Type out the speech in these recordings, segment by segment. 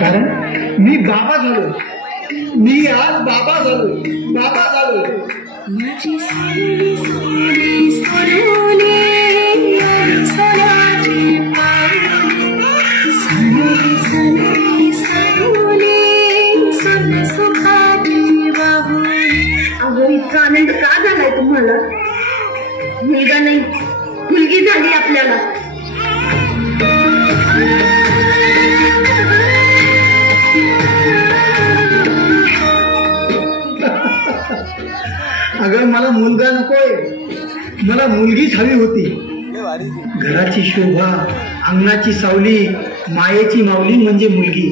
कारण मी बाबा झालो. मी आज बाबा झालो. बाबा झालो. माझी सोनी सोनी सोनोले सोनाची पाऊले सोनोले सोनोले सोनोले सोन सुखाची बाहुली. अगं इतका आनंद का झालाय तुम्हाला? मुलगा नाही मुलगी झाली आपल्याला. अगं मला मुलगा नकोय, मला मुलगीच हवी होती. घराची शोभा, अंगणाची सावली, मायेची माऊली म्हणजे मुलगी.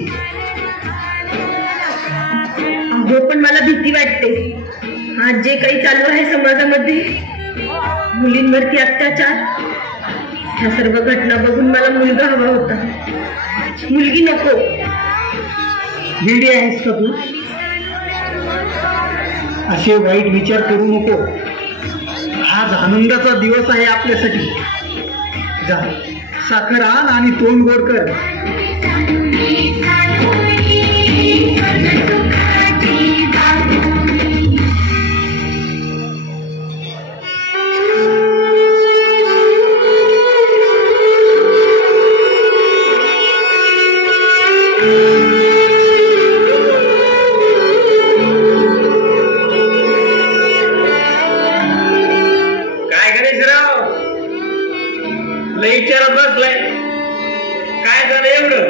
अगं पण मला भीती वाटते. आज जे काही चालू आहे समाजामध्ये, मुलींवरती अत्याचार, ह्या सर्व घटना बघून मला मुलगा हवा होता, मुलगी नको. वेडी आहेस का तू? असे वाईट विचार करू नको. आज आनंदाचा दिवस आहे आपल्यासाठी. जा साखर आण आणि तोंड गोड कर. विचारत बसलाय काय झालं एवढं?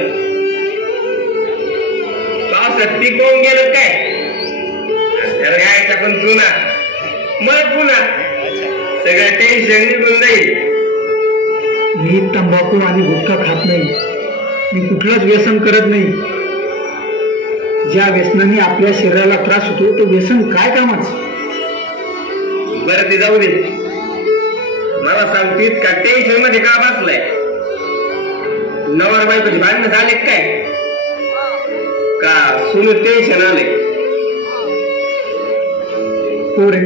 पावसात पिकवून गेलं काय? गायचा पण चुना मग पुन्हा सगळं टेन्शन निघून जाईल. मी तंबाखू आणि गुटखा खात नाही. मी कुठलंच व्यसन करत नाही. ज्या व्यसनाने आपल्या शरीराला त्रास होतो तो व्यसन काय कामाचं? बरं ते जाऊ दे. मला सांगतीत का टेन्शन मध्ये का बसलाय? नवरा बायकोची भांडणं झाले काय? का सुन टेन्शन आले? हो रे,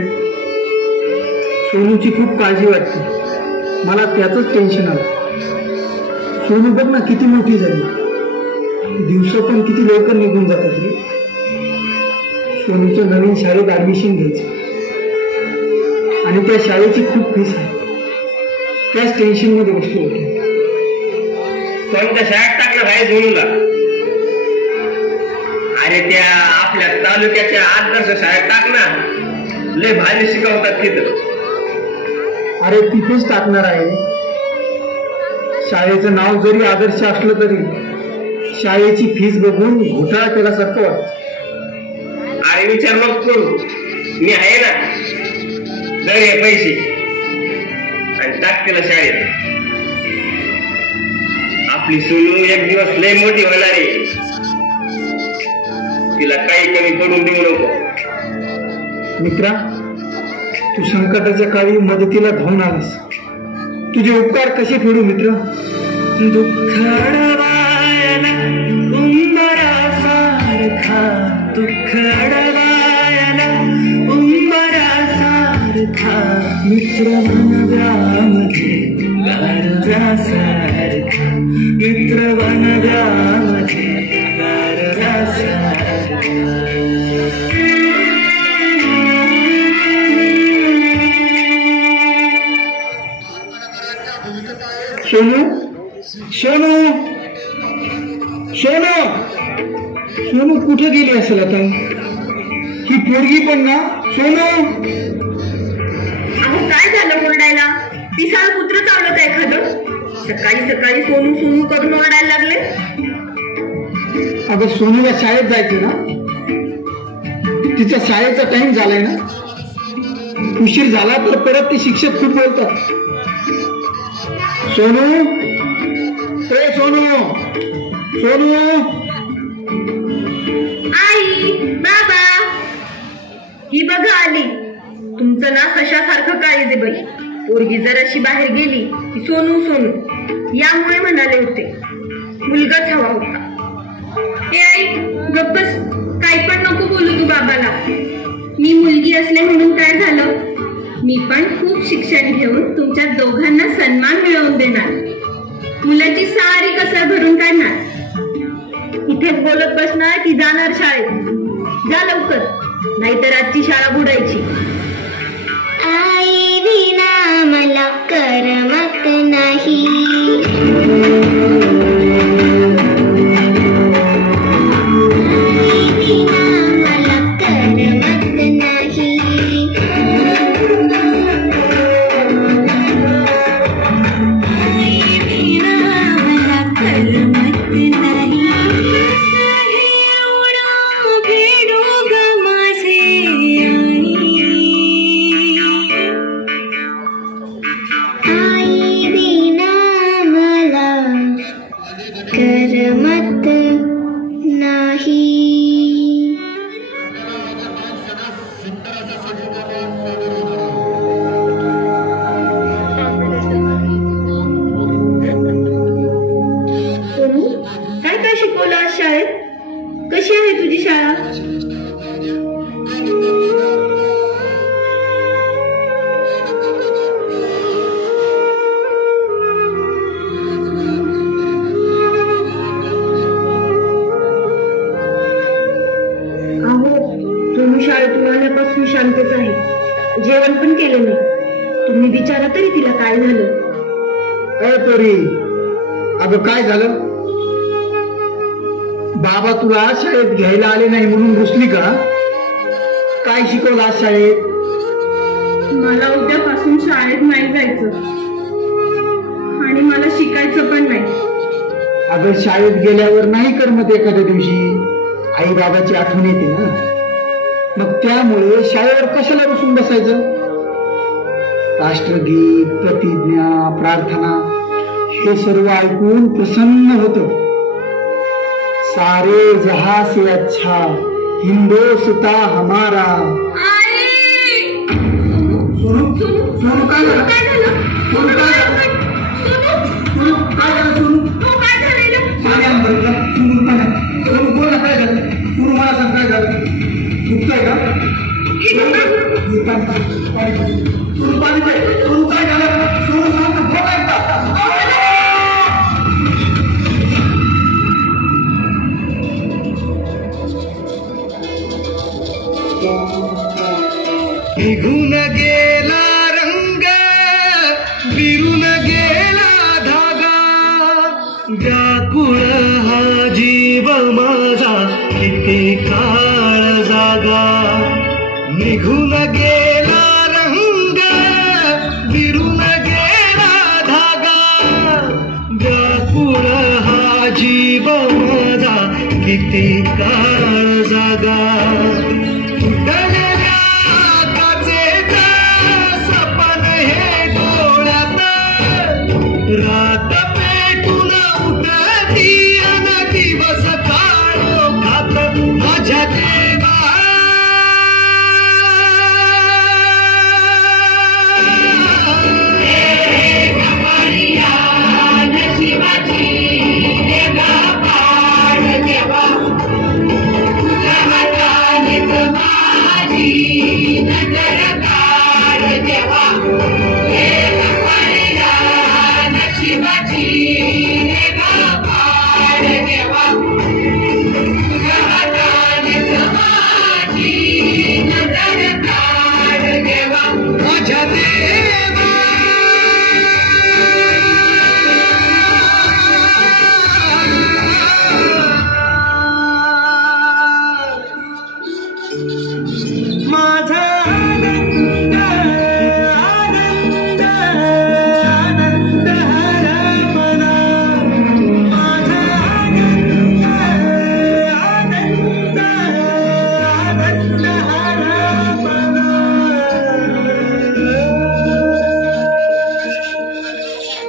सोनूची खूप काळजी वाटते. मला त्याच टेन्शन आलं. सोनू बघ ना किती मोठी झाली. दिवस पण किती लवकर निघून जातात रे. सोनूचं नवीन शाळेत ऍडमिशन घ्यायचं आणि त्या शाळेची खूप फीस आहे. त्याच टेन्शन मध्ये बसलो होतो. कोणत्या शाळेत टाकलं भाई सोनूला? अरे त्या आपल्या तालुक्याच्या आदर्श शाळेत टाक ना. लय भारी शिकवतात तिथं. अरे तिथेच टाकणार आहे. शाळेचं नाव जरी आदर्श असलं तरी शाळेची फीस बघून घोटाळा केल्यासारखं वाटतं. अरे विचार मग करू. मी आहे ना. दर हे पैसे आणि टाक तिला शाळेत. आपली सोनू एक दिवस लय मोठी होणार आहे. तिला काही कमी पडून देऊ नको. मित्रा, तू संकटाच्या काळी मदतीला धावून आलास. तुझे उपकार कसे फेडू मित्र? दुःख अडवायला उंबरासारखा, दुःख अडवायला उंबरासारखा, मित्र वनव्यामध्ये गारव्यासारखा, मित्र वनव्यामध्ये गारव्यासारखा. सोनू, सोनू, सोनू, सोनू कुठे गेली असेल आता? ही पोरगी पण ना. सोनू, अहो काय झालं ओरडायला? पिसाळ कुत्र चावलं काय एखादं? सकाळी सकाळी सोनू सोनू करून ओरडायला लागले. अगं सोनूला शाळेत जायचं ना. तिचा शाळेचा टाइम झालाय ना. उशीर झाला तर परत ते शिक्षक खूप बोलतात. सोनू, ए सोनू, सोनू. आई, बाबा, ही बघा आली. तुमचं ना सशासारखं काळीज आहे बाई. पोरगी जर अशी बाहेर गेली की सोनू सोनू. यामुळे म्हणाले होते मुलगाच हवा होता. ए आई गप्पस, काही पण नको बोलू तू बाबाला. मी मुलगी असले म्हणून काय झालं? मी पण खूप शिक्षण घेऊन तुमच्या दोघांना सन्मान मिळवून देणार. मुलाची सारी कसर भरून काढणार. इथेच बोलत बसणार की जाणार शाळेत? जा लवकर, नाहीतर आजची शाळा बुडायची. आई विना मला करमत नाही. करमत नाही. सोनू, काय काय शिकवलं आज शाळेत? कशी आहे तुझी शाळा? सोनू शाळेतून आल्यापासून शांतच आहे. जेवण पण केलं नाही. तुम्ही विचारा तरी तिला काय झालं. तरी अगं काय झालं? बाबा तुला शाळेत घ्यायला आले नाही म्हणून रुसली का? काय शिकवलं आज शाळेत? मला उद्यापासून शाळेत नाही जायचं आणि मला शिकायचं पण नाही. अगं शाळेत गेल्यावर नाही करमत एखाद्या दिवशी. आई बाबाची आठवण येते ना, मग त्यामुळे शाळेवर कशाला बसून बसायचं? राष्ट्रगीत, प्रतिज्ञा, प्रार्थना हे सर्व ऐकून प्रसन्न होतं. सारे जहां से अच्छा हिंदोस्तां हमारा. सोनू सोनू काय झालं? काय झालं? सोनू काय झालं? सोनू काय झालं? सोनू काय झालं? सोनू बोल ना, काय झालं? सोनू मला सांग काय झालं? दुखतंय का? सोनू पाणी पाहिजे. सोनू काय झालं? सोनू सांग ना, बोल एकदा. निघून गेला रंग, विरून गेला धागा, व्याकुळ हा जीव माझा किती काळ जागा. निघून गेला रंग, विरून गेला धागा, व्याकुळ हा जीव माझा किती काळ जागा. रात पेटून उठती अन दिवस काळो खात माझ्या देवा. नशिबाची देवा पाड देवा, तुझ्या हातानेच माझी नजर काढ देवा.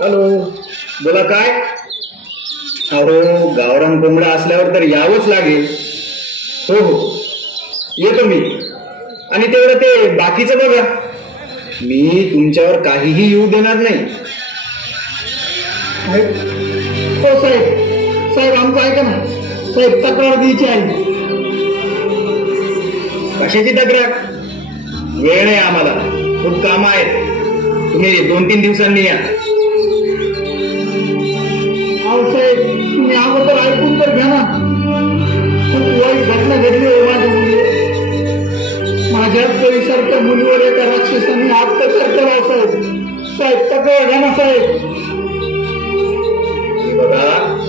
हॅलो, बोला काय? अहो, गावरान कोंबडा असल्यावर तर यावंच लागेल. हो हो, येतो मी. आणि तेवढं ते बाकीचं बघा, मी तुमच्यावर काहीही येऊ देणार नाही. हो साहेब, साहेब आमचं ऐका ना साहेब, तक्रार द्यायची आहे. कशाची तक्रार? वेळ नाही आम्हाला, खूप कामं आहेत. तुम्ही 2-3 दिवसांनी या. अहो साहेब, तुम्ही अगोदर ऐकून तर घ्या ना. साहेब. बघा,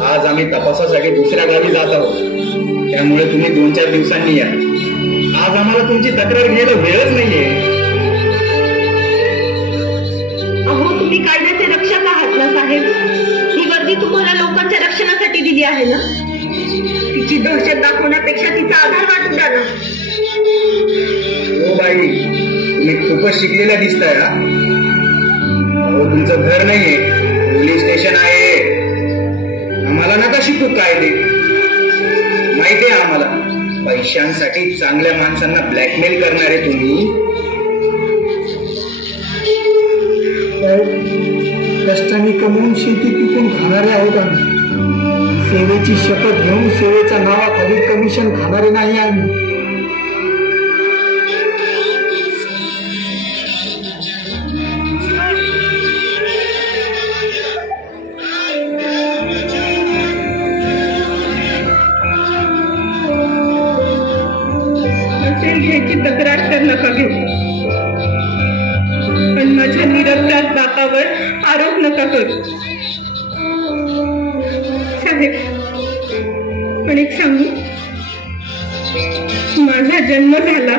आज आम्ही तपासासाठी दुसऱ्या गावी जात आहोत, त्यामुळे तुम्ही 2-4 दिवसांनी या. आज आम्हाला तुमची तक्रार घ्यायला वेळच नाहीये. अहो, तुम्ही कायद्याचे रक्षक आहात ना साहेब. ही वर्दी तुम्हाला लोकांच्या रक्षणासाठी दिली आहे ना. तिची दहशत दाखवण्यापेक्षा तिचा आधार वाटून द्या ना. हो बाई, तुम्ही खूपच शिकलेल्या दिसताय. अहो, तुमचं घर नाहीये, पोलीस स्टेशन आहे. आम्हाला नका शिकू कायदे. माहिती आहे आम्हाला, पैशांसाठी चांगल्या माणसांना ब्लॅकमेल करणारे तुम्ही. कष्टाने कमवून शेती पिकून खाणारे आहोत आम्ही. सेवेची शपथ घेऊन सेवेच्या नावाखाली कमिशन खाणारे नाही आम्ही. घ्यायची तक्रार तर नका घेऊ, पण माझ्या निरपराध बापावर आरोप नका करू. साहेब, पण एक सांगू, माझा जन्म झाला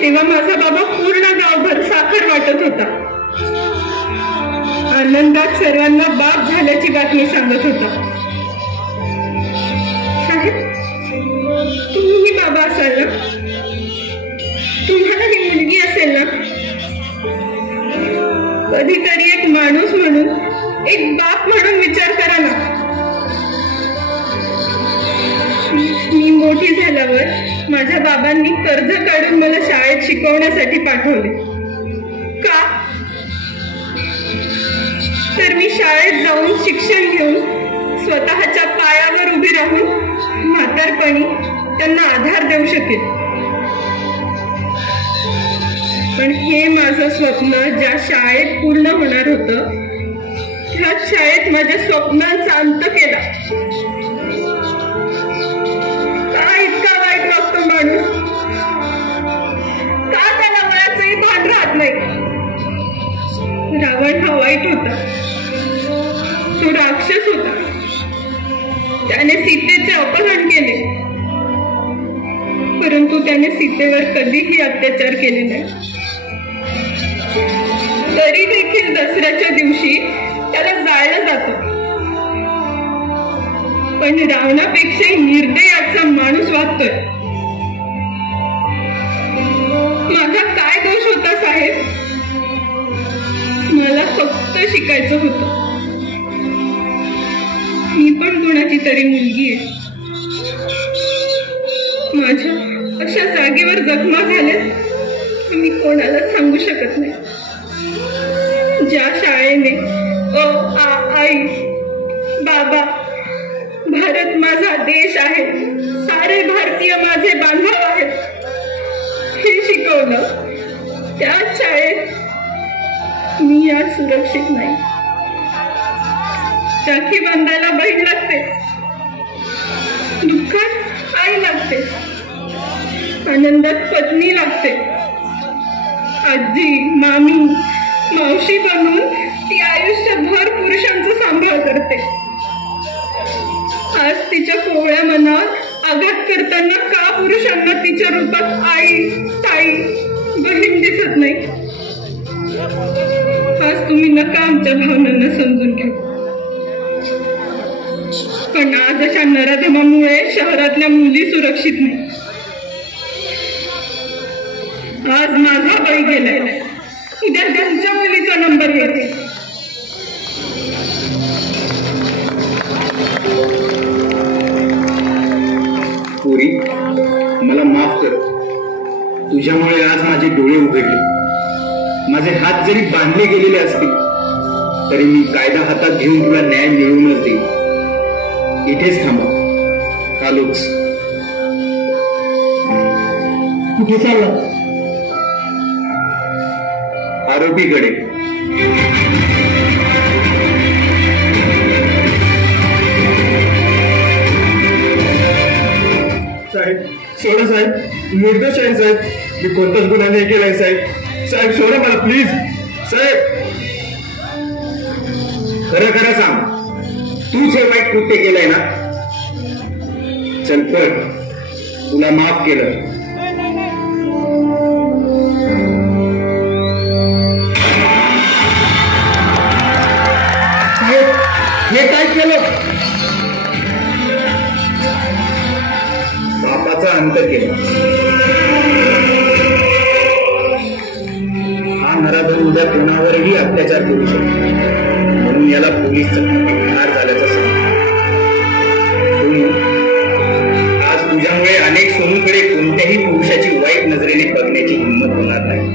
तेव्हा माझा बाबा पूर्ण गावभर साखर वाटत होता. आनंदात सर्वांना बाप झाल्याची बातमी सांगत होता. साहेब, तुम्हीही बाबा असाल ना. तुम्हाला ही मुलगी असेल ना. कधीतरी एक माणूस म्हणून, एक बाप म्हणून विचार करा ना. मी मोठी झाल्यावर माझ्या बाबांनी कर्ज काढून मला शाळेत शिकवण्यासाठी पाठवले. का? तर मी शाळेत जाऊन शिक्षण घेऊन स्वतःच्या पायावर उभी राहून म्हातारपणी त्यांना आधार देऊ शकेल. पण हे माझं स्वप्न ज्या शाळेत पूर्ण होणार होतं, त्याच शाळेत माझ्या स्वप्नांचा अंत केला. का इतका वाईट वागतो माणूस? का त्याला वयाचंही भान राहत नाही? रावण हा वाईट होता, तो राक्षस होता. त्याने सीतेचे अपहरण केले, परंतु त्याने सीतेवर कधीही अत्याचार केले नाही. तरी देखील दसऱ्याच्या दिवशी त्याला जाळलं जातं. पण रावणापेक्षाही निर्दयाचा माणूस वागतोय. माझा काय दोष होता साहेब? मला फक्त शिकायचं होतं. मी पण कोणाची तरी मुलगी आहे. माझ्या अशा जागेवर जखमा झाल्यात मी कोणाला सांगू शकत नाही. ज्या शाळेने आई, बाबा, भारत माझा देश आहे, सारे भारतीय माझे बांधव आहेत, हे शिकवलं, त्याच शाळेत मी आज सुरक्षित नाही. राखी बांधायला बहीण लागते, दुःखात आई लागते, आनंदात पत्नी लागते. आजी, मामी, मावशी बनून ती आयुष्यभर पुरुषांचा सांभाळ करते. आज तिच्या कोवळ्या मनावर आघात करताना का पुरुषांना तिच्या रूपात आई, ताई, बहीण दिसत नाही? आज तुम्ही नका आमच्या भावनांना समजून घेऊ, पण आज अशा नराधमामुळे शहरातल्या मुली सुरक्षित नाही. आज माझा बळी गेलाय, उद्या त्यांच्या मुलीचा नंबर येते. पुरी, मला माफ कर. तुझ्यामुळे आज माझे डोळे उघडले. माझे हात जरी बांधले गेलेले असतील तरी मी कायदा हातात घेऊन तुला न्याय मिळवूनच देईन. इथेच थांबा, आलोच. कुठे चालला? आरोपीकडे. साहेब सोडा साहेब, निर्दोष आहे साहेब. मी कोणताच गुन्हा नाही केलाय साहेब. साहेब सोडा मला प्लीज. साहेब खरं खरं सांग, तूच हे वाईट कृत्य केलंय ना? चल पळ, तुला माफ केलं. साहेब, हे काय केलं? पापाचा अंत केला. हा नराधम उद्या कोणावरही अत्याचार करू शकतो, म्हणून याला पोलीस ठार झाल्याचं सांग. सोनू, आज तुझ्यामुळे अनेक सोनूकडे कोणत्याही पुरुषाची वाईट नजरेने बघण्याची हिंमत होणार नाही.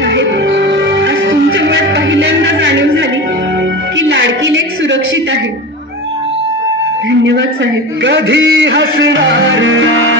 साहेब, आज तुमच्यामुळे पहिल्यांदा जाणीव झाली की लाडकी लेक सुरक्षित आहे. धन्यवाद साहेब. कधी हसणार